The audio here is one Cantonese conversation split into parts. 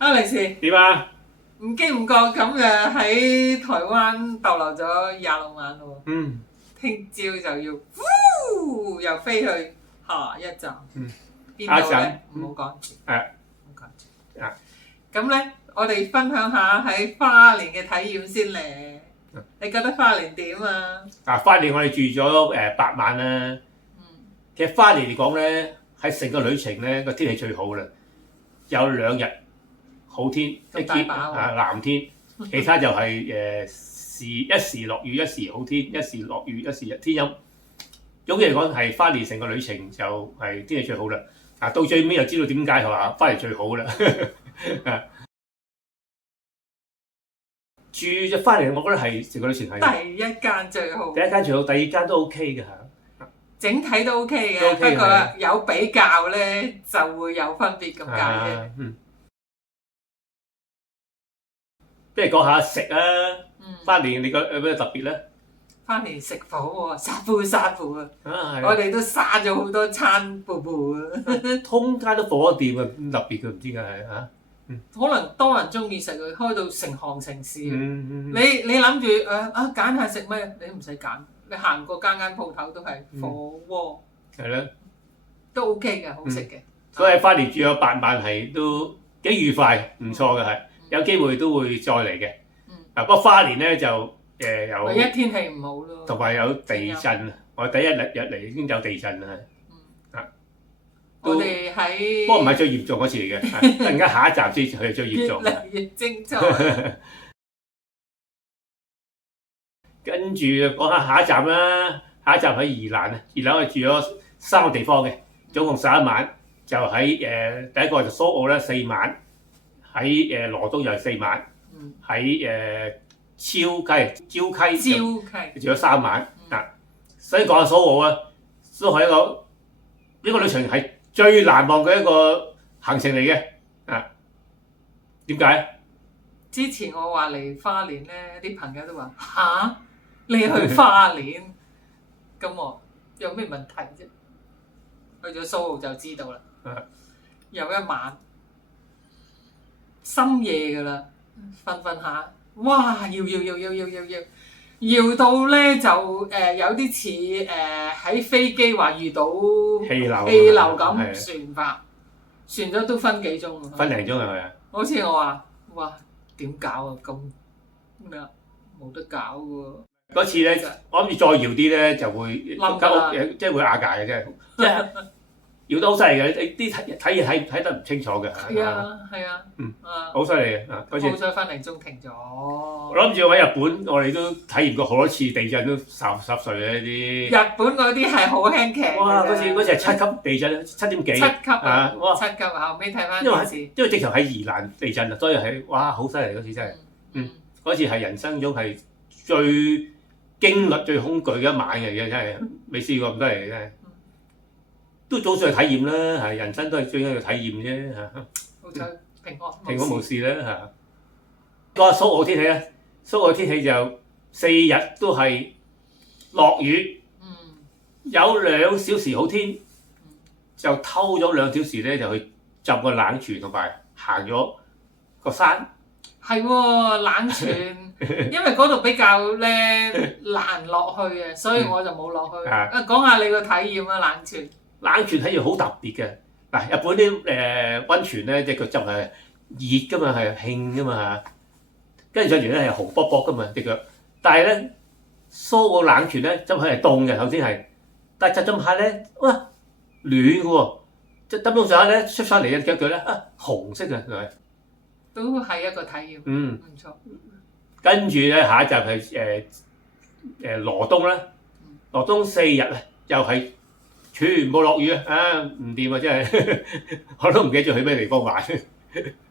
啊，利是點啊？唔經唔覺咁就喺台灣逗留咗26晚咯喎。聽朝就要又飛去下一站。邊度咧？唔好講住。唔好講住。咁咧，我哋分享下喺花蓮嘅體驗先咧。你覺得花蓮點啊？花蓮我哋住咗8晚啦。其實花蓮嚟講咧，喺成個旅程咧個天氣最好啦，有2日好天，一天藍天，其他就係一時落雨，一時好天，一時落雨，一時天陰。總之嚟講係花蓮成個旅程就係天氣最好啦。到最尾就知道點解係話花蓮最好啦。住咗花蓮，我覺得係成個旅程係第一間最好，第一間最好，第二間都 OK 嘅嚇。整體都 OK 嘅，不過有比較咧就會有分別咁解嘅。不如講下食啊！花蓮你覺得有咩特別咧？花蓮食火喎，沙布啊！我哋都殺咗好多餐布布啊！通街都火店啊，特別嘅唔知點解係嚇。可能多人中意食佢，開到成行成市。你諗住揀下食咩？你唔使揀，你行過間鋪頭都係火鍋。係咯，都 OK 嘅，好食嘅。所以喺花蓮住咗8晚係都幾愉快，唔錯嘅係。有機會都會再嚟嘅。不過花蓮咧就有唯一天氣唔好咯，同埋有地震。我第一日嚟已經有地震啦。我哋喺不過唔係最嚴重嗰次嚟嘅，突然間下一站先佢係最嚴重。越嚟越精彩。跟住講下下一站啦，下一站喺宜蘭啊。宜蘭我哋住咗3個地方嘅，總共11晚，就喺第一個就蘇澳啦4晚，喺羅東又係4晚，喺礁溪住咗3晚。所以講下蘇澳啊，都係一個旅程係最難忘嘅一個行程嚟嘅。點解？之前我話嚟花蓮咧，啲朋友都話吓，你去花蓮，咁我有咩問題啫？去咗蘇澳就知道啦。有一晚深夜㗎啦，瞓下，哇！搖到咧就有啲似喺飛機話遇到氣流咁旋咗都分幾鐘啊？分零鐘係咪啊？好似我話，哇！點搞啊？咁咩啊？冇得搞喎！嗰次咧，我諗住再搖啲咧就會間屋即係會瓦解嘅啫，即係搖得好犀利嘅，你啲睇得唔清楚嘅。係啊，好犀利啊！嗰次好彩分零鐘停咗。我諗住喺日本，我哋都體驗過好多次地震都濕碎嘅啲。日本嗰啲係好輕騎嘅。哇！嗰次係7級地震，7.幾。7級啊！哇！7級後尾睇翻因為直頭喺宜蘭地震啊，所以係哇好犀利嗰次真係。嗰次係人生中係最驚慄、最恐懼嘅一晚嘅嘢，真係未試過咁多嚟嘅真係。都早上去體驗啦，係人生都係最緊要體驗啫嚇。好彩平安冇事啦嚇。個蘇澳天氣咧，蘇澳天氣就4日都係落雨，有2小時好天，就偷咗2小時咧就去浸個冷泉同埋行咗個山。係喎，冷泉，因為嗰度比較咧難落去嘅，所以我就冇落去。講下你個體驗啊，冷泉。冷泉係要好特別嘅。嗱，日本啲溫泉咧，隻腳浸係熱噶嘛，係興噶嘛嚇。跟住上嚟咧係紅卜卜噶嘛隻腳，但係咧蘇澳冷泉咧浸佢係凍嘅，頭先係，但係浸下咧，哇暖嘅喎，即係浸上下咧出翻嚟嘅腳咧紅色嘅係咪？都係一個體驗。唔錯。跟住咧下一站係羅東啦，羅東4日啊，又係全部落雨啊！唔掂啊，真係我都唔記得咗去咩地方玩。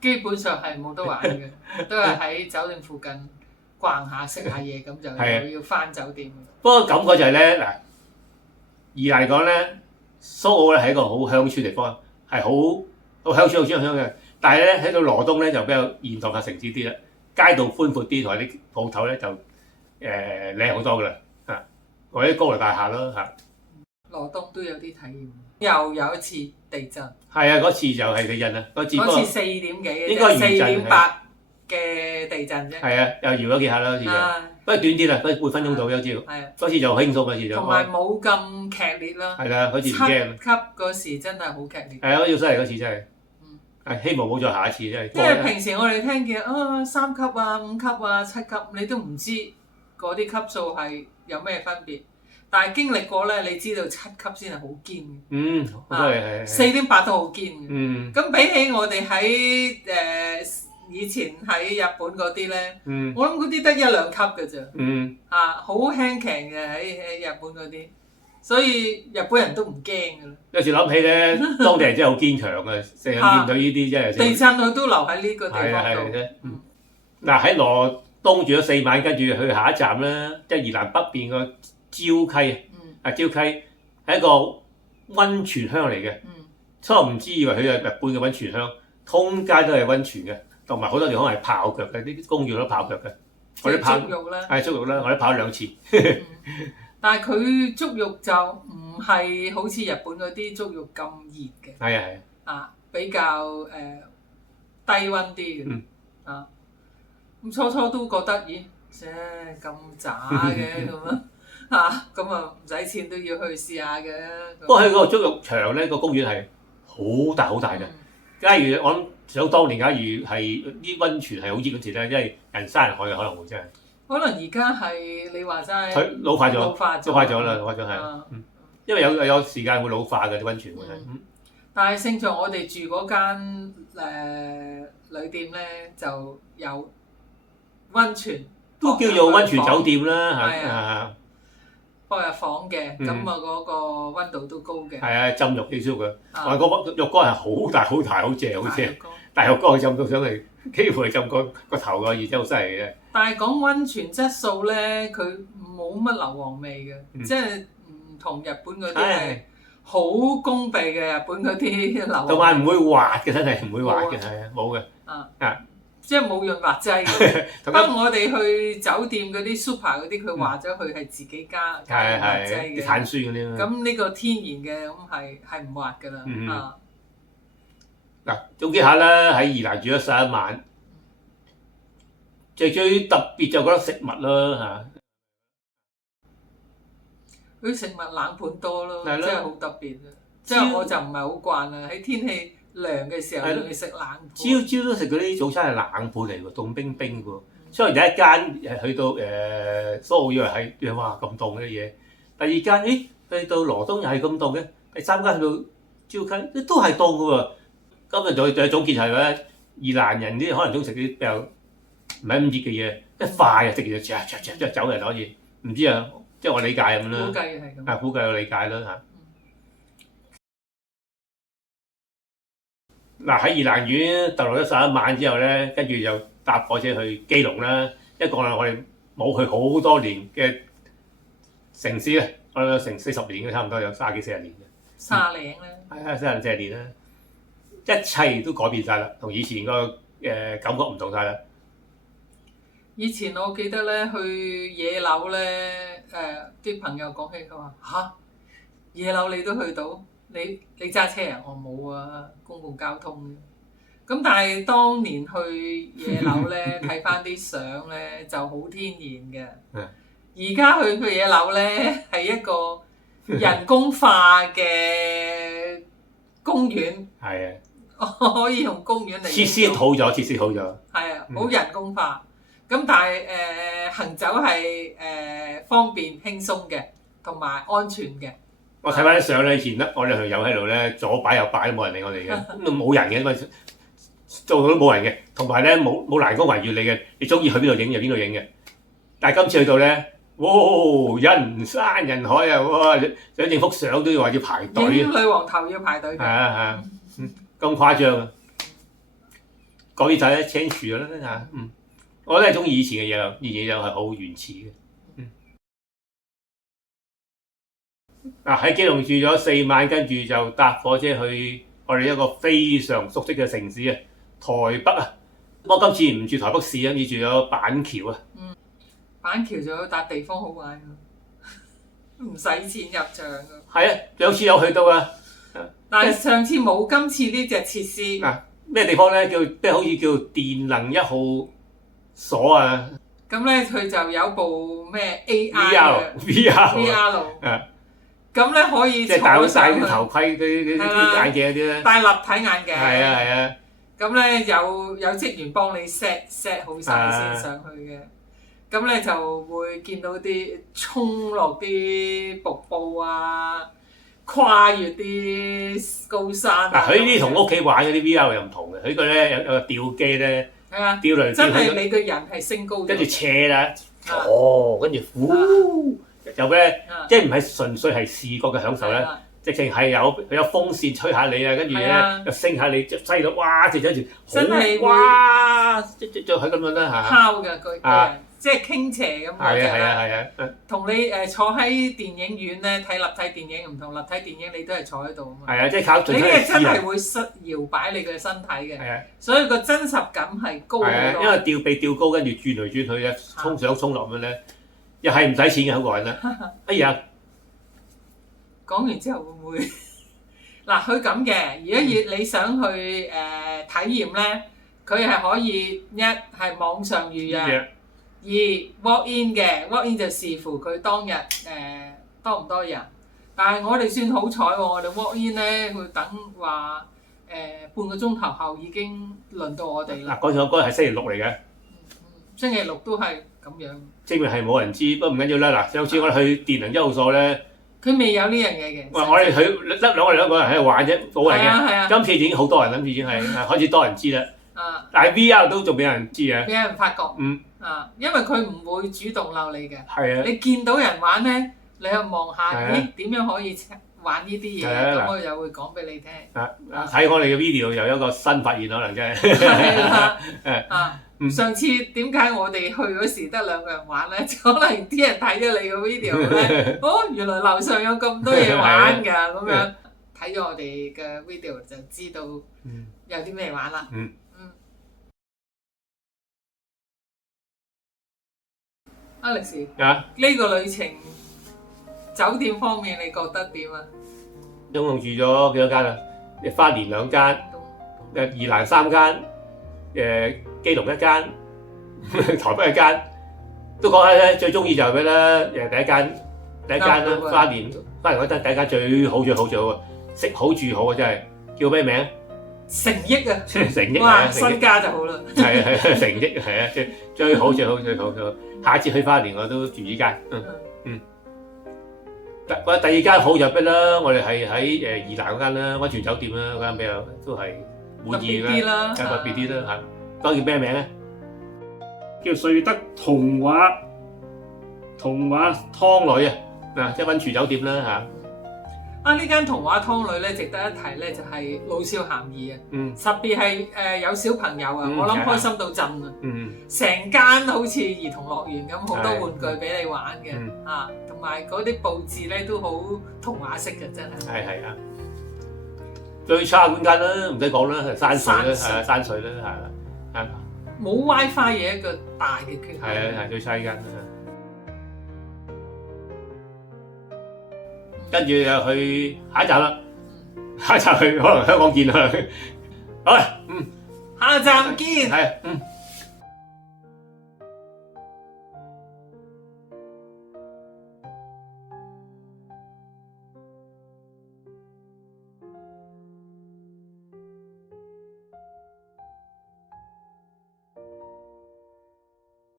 基本上係冇得玩嘅，都係喺酒店附近逛下食下嘢，咁就要翻酒店。不過感覺就係咧嗱，宜蘭嚟講咧，蘇澳咧係一個好鄉村地方，係好鄉村嘅。但係咧喺到羅東咧就比較現代化城市啲啦，街道寬闊啲，同埋啲鋪頭咧就靚好多噶啦嚇，或者高樓大廈咯嚇。羅東都有啲體驗，又有一次地震。係啊，嗰次就係地震啦，嗰次4點幾嘅應該4.8嘅地震啫。係啊，又搖咗幾下啦，好似就，不過短啲啦，嗰半分鐘到有朝。嗰次就輕鬆嗰次就。同埋冇咁劇烈啦。係啦，好似唔驚。7級嗰時真係好劇烈。係啊，要犀利嗰次真係。希望冇再下一次真係。因為平時我哋聽見3級啊、5級啊、7級，你都唔知嗰啲級數係有咩分別。但係經歷過咧，你知道7級先係好堅嘅。係。4.8都好堅嘅。咁比起我哋喺以前喺日本嗰啲咧，我諗嗰啲得1、2級嘅啫。好輕騎嘅喺日本嗰啲，所以日本人都唔驚嘅啦。有時諗起咧，當地人真係好堅強嘅，成日見到呢啲真係。地震佢都留喺呢個地方度。嗱喺羅東住咗4晚，跟住去下一站啦，即係宜蘭北邊個礁溪。礁溪係一個温泉鄉嚟嘅。初唔知以為佢係日本嘅温泉鄉，通街都係温泉嘅，同埋好多地方係泡腳嘅，啲公園都泡腳嘅。即係足浴啦。係足浴啦，我哋泡咗2次。但係佢足浴就唔係好似日本嗰啲足浴咁熱嘅。係比較低温啲嘅。咁初初都覺得，咦，咁渣嘅咁啊，咁啊唔使錢都要去試下嘅。不過喺嗰個足浴場咧，個公園係好大好大嘅。假如我諗想當年，假如係啲温泉係好熱嗰時咧，因為人山人海嘅可能會真係。可能而家係你話齋佢老化咗啦，老化咗係。因為有時間會老化嘅啲温泉會係。但係勝在我哋住嗰間旅店咧就有温泉，都叫做温泉酒店啦，係。放入房嘅，咁嗰個温度都高嘅。係啊，浸浴幾舒服嘅，同埋個浴缸係好大好大好正好正，大浴缸浸到上嚟，幾乎係浸個頭個，而且好犀利嘅。但係講温泉質素咧，佢冇乜硫磺味嘅，即係唔同日本嗰啲係好攻鼻嘅。日本嗰啲硫磺。同埋唔會滑嘅，真係唔會滑嘅，係啊，冇嘅。即係冇潤滑劑嘅。不過我哋去酒店嗰啲 super 嗰啲，佢話咗佢係自己加潤滑劑嘅。碳酸嗰啲。咁呢個天然嘅咁係唔滑㗎啦。嗱，總結下啦，喺宜蘭住咗11晚，最特別就覺得食物啦嚇。佢食物冷盤多咯，真係好特別啊！即係我就唔係好慣啦，喺天氣涼嘅時候仲要食冷盤。朝都食嗰啲早餐係冷盤嚟喎，凍冰冰喎。雖然第一間去到蘇澳以為係哇咁凍嘅嘢，第二間去到羅東又係咁凍嘅，第三間去到礁溪都係凍嘅喎。今日再總結係咧，宜蘭人啲可能中意食啲比較唔係咁熱嘅嘢，一快啊食完就走人可以，唔知啊，即係我理解咁啦。估計係咁。估計我理解啦嚇。嗱喺宜蘭縣逗留咗11晚之後咧，跟住就搭火車去基隆啦。一個我哋冇去好多年嘅城市咧，我哋成40年嘅差唔多，有30幾40年嘅。30零啦。係啊，30、40年啦。一切都改變晒啦，同以前個感覺唔同晒啦。以前我記得咧去野柳咧，啲朋友講起佢話嚇野柳你都去到，你揸車啊？我冇啊，公共交通嘅。咁但係當年去野柳咧，睇翻啲相咧就好天然嘅。而家去野柳咧係一個人工化嘅公園。係啊。可以用公園嚟。設施好咗。係啊，好人工化。咁但係行走係方便輕鬆嘅，同埋安全嘅。我睇翻啲相咧，以前我哋去友喺度咧，左擺右擺都冇人理我哋嘅，咁冇人嘅，因為做到都冇人嘅，同埋咧冇欄杆圍住你嘅，你中意去邊度影就邊度影嘅。但係今次去到咧，哇！人山人海啊，哇！想影幅相都要話要排隊。影女王頭要排隊。係啊。咁誇張啊！嗰啲就係青樹啦嚇，我都係中意以前嘅嘢啦，啲嘢又係好原始嘅。喺基隆住咗4晚，跟住就搭火車去我哋一個非常熟悉嘅城市啊，台北啊。我今次唔住台北市，今次住咗板橋啊。板橋仲有笪地方好玩㗎，唔使錢入場㗎。係啊，上次有去到啊。但係上次冇今次呢隻設施。嗱，咩地方咧？即係好似叫電能1號所啊。咁咧佢就有部咩 AR 嘅 VR。咁咧可以即係戴啲頭盔嗰啲眼鏡嗰啲咧。戴立體眼鏡。係啊係啊。咁咧有職員幫你 set 好晒先上去嘅。咁咧就會見到啲衝落啲瀑布啊，跨越啲高山。嗱，佢呢啲同屋企玩嗰啲 VR 又唔同嘅，佢個咧有個吊機咧，吊嚟真係你個人係升高咗，跟住斜啦，跟住就咧，即係唔係純粹係視覺嘅享受咧，直情係有風扇吹下你啊，跟住咧又升下你，犀到哇，直咗住，真係哇，就係咁樣啦嚇。拋嘅個人。即係傾斜咁嗰隻係啊，同你坐喺電影院咧睇立體電影唔同，立體電影你都係坐喺度啊嘛。係啊，即係靠你呢個真係會搖擺你嘅身體嘅。係啊，所以個真實感係高好多。係啊，因為吊臂吊高，跟住轉嚟轉去咧，衝上衝落咁樣咧，又係唔使錢嘅，好過癮啦。哎呀，講完之後會唔會嗱？佢咁嘅，如果你想去體驗咧，佢係可以一係網上預約。二 walk in 嘅 walk in 就視乎佢當日多唔多人，但係我哋算好彩喎，我哋 walk in 咧佢等話半個鐘頭後已經輪到我哋啦。嗱，嗰日係星期六嚟嘅，星期六都係咁樣。證明係冇人知，不過唔緊要啦。嗱，上次我哋去電能1號所咧，佢未有呢樣嘢嘅。我哋去得我哋兩個人喺度玩啫，冇人嘅。係啊。今次已經好多人，已經係開始多人知啦。但係 VR 都仲俾人知啊。俾人發覺。因為佢唔會主動嬲你嘅。係啊。你見到人玩咧，你又望下，咦點樣可以玩呢啲嘢？咁我又會講俾你聽。睇我哋嘅 video 又有一個新發現，可能真係。係啦。上次點解我哋去嗰時得2個人玩咧？可能啲人睇咗你個 video 咧，原來樓上有咁多嘢玩㗎，咁樣睇咗我哋嘅 video 就知道有啲咩玩啦。Alex，呢個旅程酒店方面你覺得點啊？總共住咗幾多間啊？花蓮2間，宜蘭3間，基隆1間，台北1間。都講下咧，最中意就係咩咧？第一間啦，花蓮嗰間第一間最好啊！食好住好啊，真係叫咩名？成億啊！成億哇，身家就好啦。係成億係啊，最好。下次去花蓮我都住呢間。第二間好就咩啦？我哋係喺宜蘭嗰間啦，溫泉酒店啦，嗰間比較都係滿意啦，特別啲啦嚇。嗰叫咩名咧？叫瑞德童話湯旅啊！即係溫泉酒店啦嚇。呢間童話湯旅咧，值得一提咧，就係老少咸宜啊！特別係有小朋友啊，我諗開心到震啊！成間好似兒童樂園咁，好多玩具俾你玩嘅同埋嗰啲佈置咧都好童話式嘅，真係。係啊！最差嗰間啦，唔使講啦，山水啦，係啦，冇 WiFi 嘅一個大嘅缺陷。係最差呢間。跟住又去下一站啦，下一站去可能香港見啦。好啦，下一站見。係，